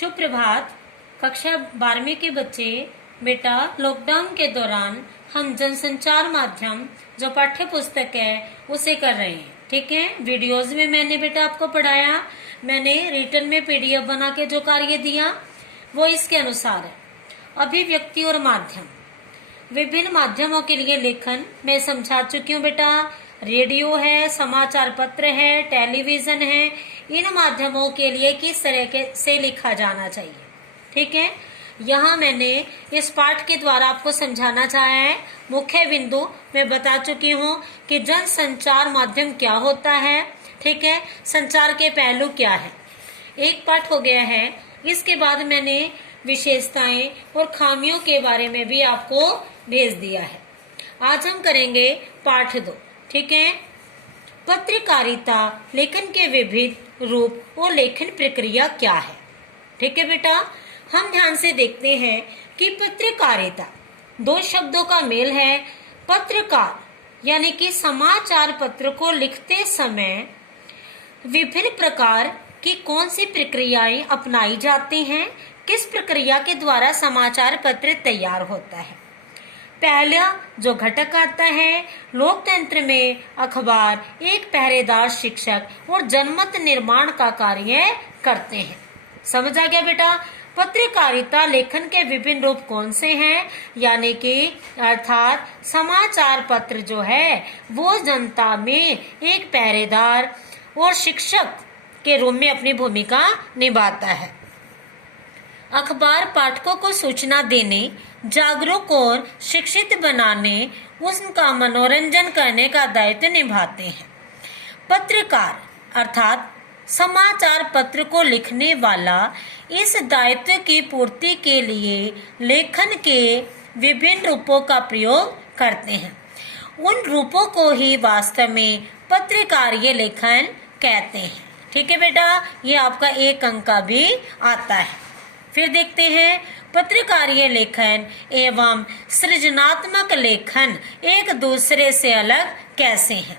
सुप्रभात। कक्षा 12वीं के बच्चे, बेटा लॉकडाउन के दौरान हम जनसंचार माध्यम जो पाठ्य पुस्तक है उसे कर रहे हैं। ठीक है, वीडियोस में मैंने बेटा आपको पढ़ाया, मैंने रिटर्न में पीडीएफ बना के जो कार्य दिया वो इसके अनुसार है। अभिव्यक्ति और माध्यम, विभिन्न माध्यमों के लिए लेखन मैं समझा चुकी हूँ बेटा। रेडियो है, समाचार पत्र है, टेलीविजन है, इन माध्यमों के लिए किस तरह से लिखा जाना चाहिए। ठीक है, यहाँ मैंने इस पाठ के द्वारा आपको समझाना चाहा है। मुख्य बिंदु मैं बता चुकी हूँ कि जन संचार माध्यम क्या होता है। ठीक है, संचार के पहलू क्या है, एक पाठ हो गया है। इसके बाद मैंने विशेषताएं और खामियों के बारे में भी आपको भेज दिया है। आज हम करेंगे पाठ 2। ठीक है, पत्रकारिता लेखन के विविध रूप और लेखन प्रक्रिया क्या है। ठीक है बेटा, हम ध्यान से देखते हैं कि पत्रकारिता दो शब्दों का मेल है। पत्रकार यानी कि समाचार पत्र को लिखते समय विभिन्न प्रकार की कौन सी प्रक्रियाएं अपनाई जाती हैं, किस प्रक्रिया के द्वारा समाचार पत्र तैयार होता है। पहला जो घटक आता है, लोकतंत्र में अखबार एक पहरेदार शिक्षक और जनमत निर्माण का कार्य करते हैं। समझ आ गया बेटा। पत्रकारिता लेखन के विभिन्न रूप कौन से हैं, यानी कि अर्थात समाचार पत्र जो है वो जनता में एक पहरेदार और शिक्षक के रूप में अपनी भूमिका निभाता है। अखबार पाठकों को सूचना देने, जागरूक और शिक्षित बनाने, उनका मनोरंजन करने का दायित्व निभाते हैं। पत्रकार अर्थात समाचार पत्र को लिखने वाला इस दायित्व की पूर्ति के लिए लेखन के विभिन्न रूपों का प्रयोग करते हैं। उन रूपों को ही वास्तव में पत्रकारीय लेखन कहते हैं। ठीक है बेटा, ये आपका एक अंक का भी आता है। फिर देखते हैं पत्रकारीय लेखन एवं सृजनात्मक लेखन एक दूसरे से अलग कैसे हैं।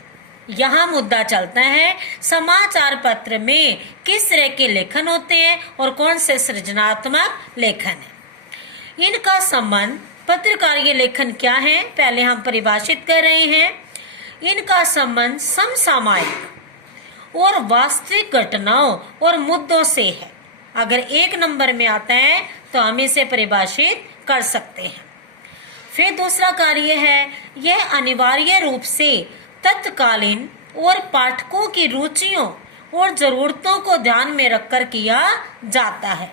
यहाँ मुद्दा चलता है समाचार पत्र में किस तरह के लेखन होते हैं और कौन से सृजनात्मक लेखन है। इनका संबंध पत्रकारीय लेखन क्या है, पहले हम परिभाषित कर रहे हैं। इनका संबंध समसामयिक और वास्तविक घटनाओं और मुद्दों से है। अगर एक नंबर में आता है तो हम इसे परिभाषित कर सकते हैं। फिर दूसरा कार्य है, यह अनिवार्य रूप से तत्कालीन और पाठकों की रुचियों और जरूरतों को ध्यान में रखकर किया जाता है।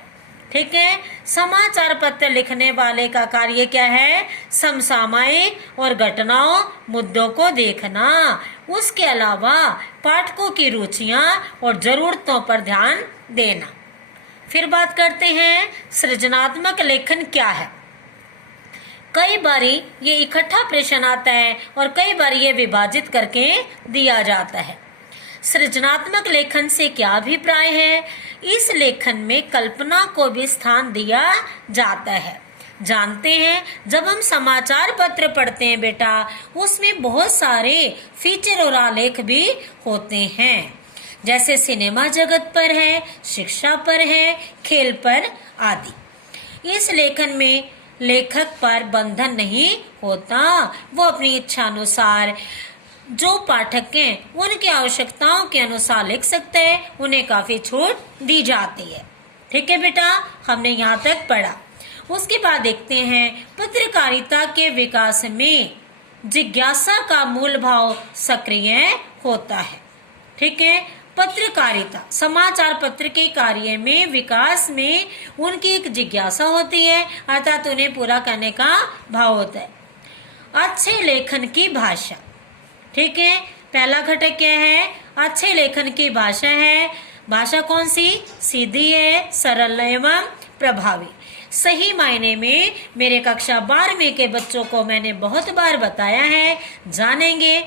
ठीक है, समाचार पत्र लिखने वाले का कार्य क्या है, समसामयिक और घटनाओं मुद्दों को देखना, उसके अलावा पाठकों की रुचियां और जरूरतों पर ध्यान देना। फिर बात करते हैं सृजनात्मक लेखन क्या है। कई बारी ये इकट्ठा प्रश्न आता है और कई बार ये विभाजित करके दिया जाता है। सृजनात्मक लेखन से क्या अभिप्राय है। इस लेखन में कल्पना को भी स्थान दिया जाता है। जानते हैं जब हम समाचार पत्र पढ़ते हैं बेटा, उसमें बहुत सारे फीचर और आलेख भी होते हैं, जैसे सिनेमा जगत पर है, शिक्षा पर है, खेल पर आदि। इस लेखन में लेखक पर बंधन नहीं होता, वो अपनी इच्छा अनुसार जो पाठक हैं उनकी आवश्यकताओं के अनुसार लिख सकते हैं, उन्हें काफी छूट दी जाती है। ठीक है बेटा, हमने यहाँ तक पढ़ा। उसके बाद देखते हैं पत्रकारिता के विकास में जिज्ञासा का मूल भाव सक्रिय होता है। ठीक है, पत्रकारिता समाचार पत्र के कार्य में विकास में उनकी एक जिज्ञासा होती है, अर्थात उन्हें पूरा करने का भाव होता है। अच्छे लेखन की भाषा। ठीक है, पहला घटक क्या है, अच्छे लेखन की भाषा है। भाषा कौन सी, सीधी है, सरल एवं प्रभावी। सही मायने में मेरे कक्षा 12वीं के बच्चों को मैंने बहुत बार बताया है, जानेंगे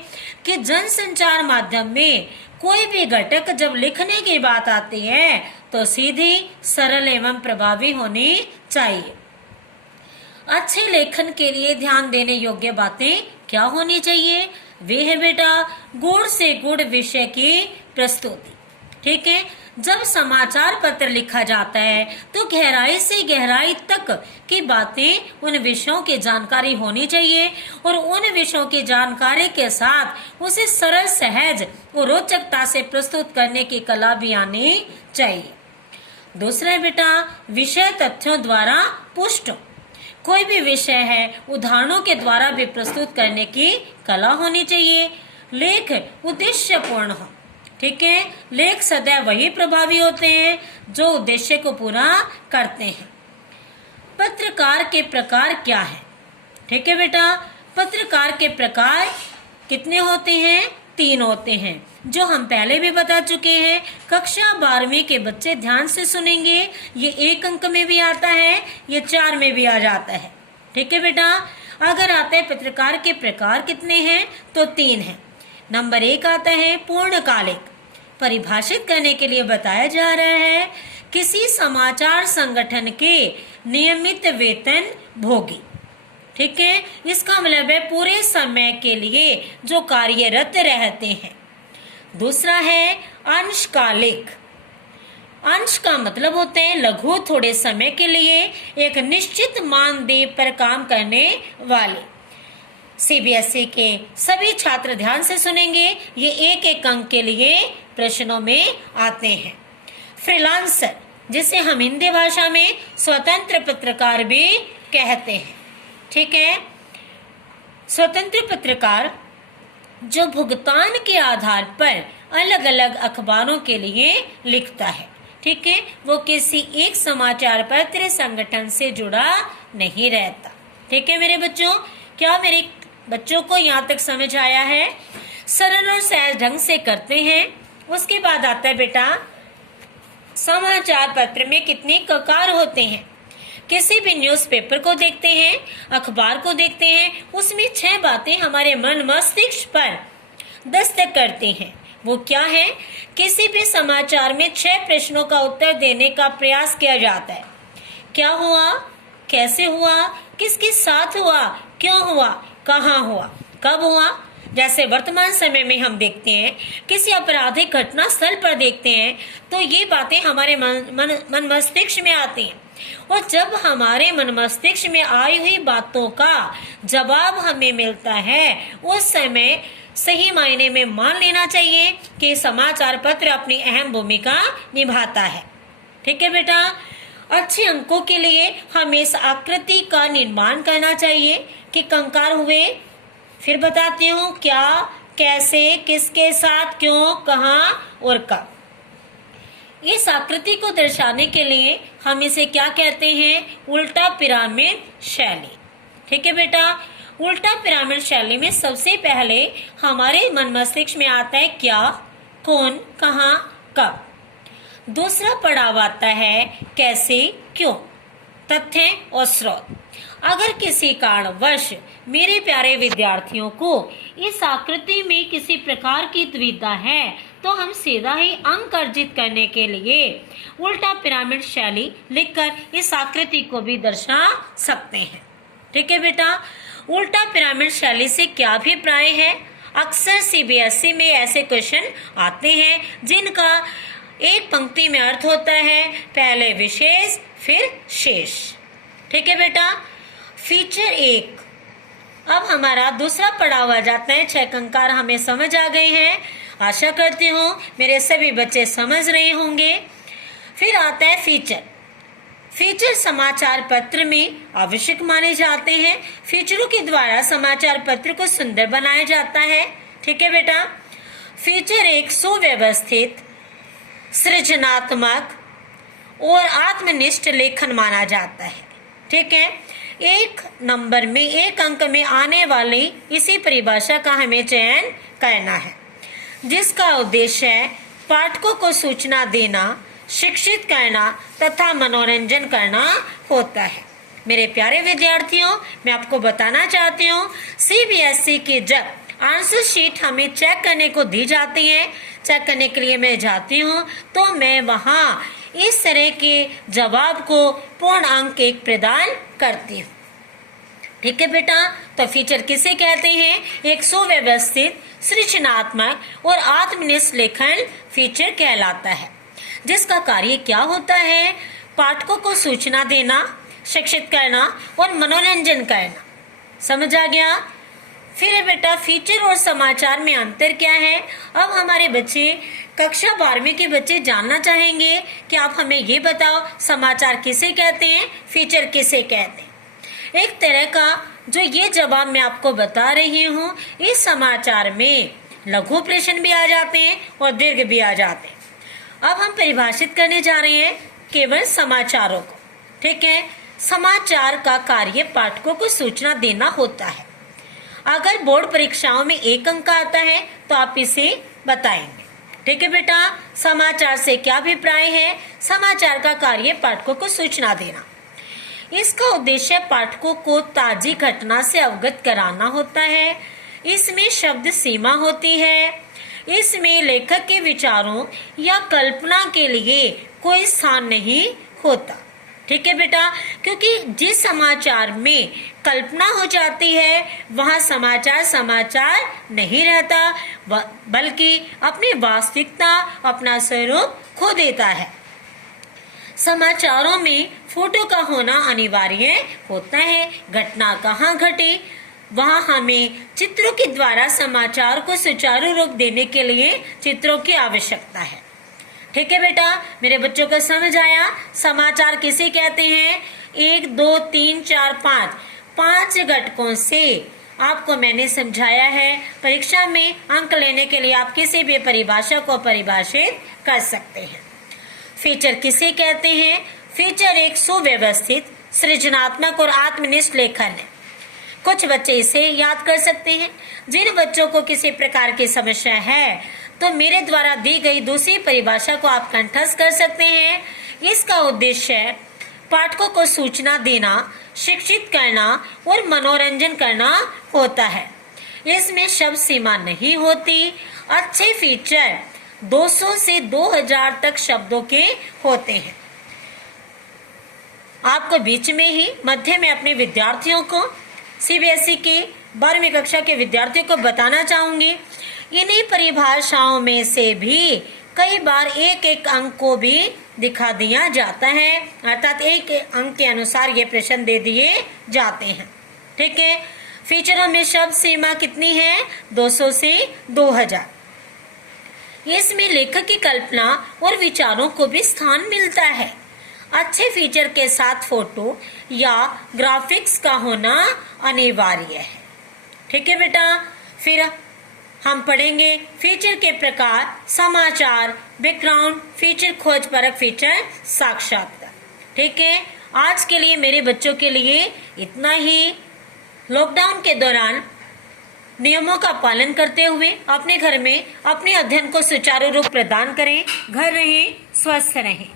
कि जनसंचार माध्यम में कोई भी घटक जब लिखने की बात आती है तो सीधी, सरल एवं प्रभावी होनी चाहिए। अच्छे लेखन के लिए ध्यान देने योग्य बातें क्या होनी चाहिए, वे है बेटा गुण से गुण विषय की प्रस्तुति। ठीक है, जब समाचार पत्र लिखा जाता है तो गहराई से गहराई तक की बातें, उन विषयों की जानकारी होनी चाहिए और उन विषयों की जानकारी के साथ उसे सरल, सहज और रोचकता से प्रस्तुत करने की कला भी आनी चाहिए। दूसरा है बेटा, विषय तथ्यों द्वारा पुष्ट। कोई भी विषय है उदाहरणों के द्वारा भी प्रस्तुत करने की कला होनी चाहिए। लेख उद्देश्यपूर्ण हो। ठीक है, लेख सदैव वही प्रभावी होते हैं जो उद्देश्य को पूरा करते हैं। पत्रकार के प्रकार क्या है? ठीक है बेटा, पत्रकार के प्रकार कितने होते हैं? 3 होते हैं, जो हम पहले भी बता चुके हैं। कक्षा 12वीं के बच्चे ध्यान से सुनेंगे। ये 1 अंक में भी आता है, ये 4 में भी आ जाता है। ठीक है बेटा, अगर आता है पत्रकार के प्रकार कितने हैं तो 3 हैं। नंबर 1 आता है पूर्णकालिक। परिभाषित करने के लिए बताया जा रहा है किसी समाचार संगठन के नियमित वेतन भोगी। ठीक है, इसका मतलब है पूरे समय के लिए जो कार्यरत रहते हैं। दूसरा है अंशकालिक। अंश का मतलब होते हैं लघु, थोड़े समय के लिए एक निश्चित मानदेय पर काम करने वाले। सीबीएसई के सभी छात्र ध्यान से सुनेंगे, ये 1-1 अंक के लिए प्रश्नों में आते हैं। फ्रीलांसर, जिसे हम हिंदी भाषा में स्वतंत्र पत्रकार भी कहते हैं। ठीक है, स्वतंत्र पत्रकार जो भुगतान के आधार पर अलग अलग अखबारों के लिए लिखता है। ठीक है, वो किसी एक समाचार पत्र संगठन से जुड़ा नहीं रहता। ठीक है मेरे बच्चों, क्या मेरे बच्चों को यहाँ तक समझ आया है? सरल और सहज ढंग से करते हैं। उसके बाद आता है बेटा, समाचार पत्र में कितने प्रकार होते हैं? किसी भी न्यूज़पेपर को देखते हैं, अखबार को देखते हैं, उसमें 6 बातें हमारे मन मस्तिष्क पर दस्तक करती हैं। वो क्या है? किसी भी समाचार में 6 प्रश्नों का उत्तर देने का प्रयास किया जाता है। क्या हुआ, कैसे हुआ, किसके साथ हुआ, क्यों हुआ, कहाँ हुआ, कब हुआ। जैसे वर्तमान समय में हम देखते हैं, किसी आपराधिक घटना स्थल पर देखते हैं तो ये बातें हमारे मन मस्तिष्क में आती हैं। और जब हमारे मन मस्तिष्क में आई हुई बातों का जवाब हमें मिलता है, उस समय सही मायने में मान लेना चाहिए कि समाचार पत्र अपनी अहम भूमिका निभाता है। ठीक है बेटा, अच्छे अंकों के लिए हमें इस आकृति का निर्माण करना चाहिए कि कंकार हुए। फिर बताती हूँ क्या, कैसे, किसके साथ, क्यों, कहाँ और कब। इस आकृति को दर्शाने के लिए हम इसे क्या कहते हैं? उल्टा पिरामिड शैली। ठीक है बेटा, उल्टा पिरामिड शैली में सबसे पहले हमारे मन मस्तिष्क में आता है क्या, कौन, कहाँ, कब। दूसरा पड़ाव आता है कैसे, क्यों, तथ्य और स्रोत। अगर किसी कारणवश मेरे प्यारे विद्यार्थियों को इस आकृति में किसी प्रकार की दुविधा है तो हम सीधा ही अंक अर्जित करने के लिए उल्टा पिरामिड शैली लिखकर इस आकृति को भी दर्शा सकते हैं। ठीक है बेटा, उल्टा पिरामिड शैली से क्या अभिप्राय है? अक्सर सीबीएसई में ऐसे क्वेश्चन आते हैं जिनका एक पंक्ति में अर्थ होता है, पहले विशेष फिर शेष। ठीक है बेटा, फीचर 1। अब हमारा दूसरा पड़ाव आ जाता है। 6 कंकार हमें समझ आ गए हैं, आशा करती हूँ मेरे सभी बच्चे समझ रहे होंगे। फिर आता है फीचर। फीचर समाचार पत्र में आवश्यक माने जाते हैं। फीचरों के द्वारा समाचार पत्र को सुंदर बनाया जाता है। ठीक है बेटा, फीचर एक सुव्यवस्थित, सृजनात्मक और आत्मनिष्ठ लेखन माना जाता है। ठीक है, 1 नंबर में 1 अंक में आने वाली इसी परिभाषा का हमें चयन करना है, जिसका उद्देश्य है पाठकों को सूचना देना, शिक्षित करना तथा मनोरंजन करना होता है। मेरे प्यारे विद्यार्थियों, मैं आपको बताना चाहती हूँ, सीबीएसई की जब आंसर शीट हमें चेक करने को दी जाती है, चेक करने के लिए मैं जाती हूँ तो मैं वहाँ इस तरह के जवाब को पूर्ण अंक 1 प्रदान करती हूँ। ठीक है बेटा, तो फीचर किसे कहते हैं? एक सुव्यवस्थित, सृजनात्मक और आत्मनिष्ठ लेखन फीचर कहलाता है। जिसका कार्य क्या होता है? पाठकों को सूचना देना, शिक्षित करना और मनोरंजन करना। समझ आ गया? फिर बेटा फीचर और समाचार में अंतर क्या है? अब हमारे बच्चे कक्षा 12वीं के बच्चे जानना चाहेंगे कि आप हमें ये बताओ, समाचार किसे कहते हैं, फीचर किसे कहते हैं। एक तरह का जो ये जवाब मैं आपको बता रही हूँ, इस समाचार में लघु प्रश्न भी आ जाते हैं और दीर्घ भी आ जाते हैं। अब हम परिभाषित करने जा रहे हैं केवल समाचारों को। ठीक है, समाचार का कार्य पाठकों को सूचना देना होता है। अगर बोर्ड परीक्षाओं में 1 अंक आता है तो आप इसे बताएंगे। ठीक है बेटा, समाचार से क्या अभिप्राय है? समाचार का कार्य पाठकों को सूचना देना। इसका उद्देश्य पाठकों को ताजी घटना से अवगत कराना होता है। इसमें शब्द सीमा होती है। इसमें लेखक के विचारों या कल्पना के लिए कोई स्थान नहीं होता। ठीक है बेटा, क्योंकि जिस समाचार में कल्पना हो जाती है वहाँ समाचार नहीं रहता, बल्कि अपनी वास्तविकता, अपना स्वरूप खो देता है। समाचारों में फोटो का होना अनिवार्य होता है। घटना कहाँ घटी, वहाँ हमें चित्रों के द्वारा समाचार को सुचारू रूप देने के लिए चित्रों की आवश्यकता है। ठीक है बेटा, मेरे बच्चों को समझ आया? समाचार किसे कहते हैं? 1, 2, 3, 4, 5 घटकों से आपको मैंने समझाया है। परीक्षा में अंक लेने के लिए आप किसी भी परिभाषा को परिभाषित कर सकते हैं। फीचर किसे कहते हैं? फीचर एक सुव्यवस्थित, सृजनात्मक और आत्मनिष्ठ लेखन है। कुछ बच्चे इसे याद कर सकते हैं। जिन बच्चों को किसी प्रकार की समस्या है तो मेरे द्वारा दी गई दूसरी परिभाषा को आप कंठस्थ कर सकते हैं। इसका उद्देश्य पाठकों को सूचना देना, शिक्षित करना और मनोरंजन करना होता है। इसमें शब्द सीमा नहीं होती। अच्छे फीचर 200 से 2000 तक शब्दों के होते हैं। आपको बीच में ही मध्य में अपने विद्यार्थियों को, सीबीएसई के 12वीं कक्षा के विद्यार्थियों को बताना चाहूंगी, इन्हीं परिभाषाओं में से भी कई बार एक अंक को भी दिखा दिया जाता है, अर्थात एक अंक के अनुसार ये प्रश्न दे दिए जाते हैं। ठीक है, फीचरों में शब्द सीमा कितनी है? 200 से 2000। इसमें लेखक की कल्पना और विचारों को भी स्थान मिलता है। अच्छे फीचर के साथ फोटो या ग्राफिक्स का होना अनिवार्य है। ठीक है बेटा, फिर हम पढ़ेंगे फीचर के प्रकार, समाचार, बैकग्राउंड, फीचर खोज परख, फीचर साक्षात्कार। ठीक है, आज के लिए मेरे बच्चों के लिए इतना ही। लॉकडाउन के दौरान नियमों का पालन करते हुए अपने घर में अपने अध्ययन को सुचारू रूप प्रदान करें। घर रहें, स्वस्थ रहें।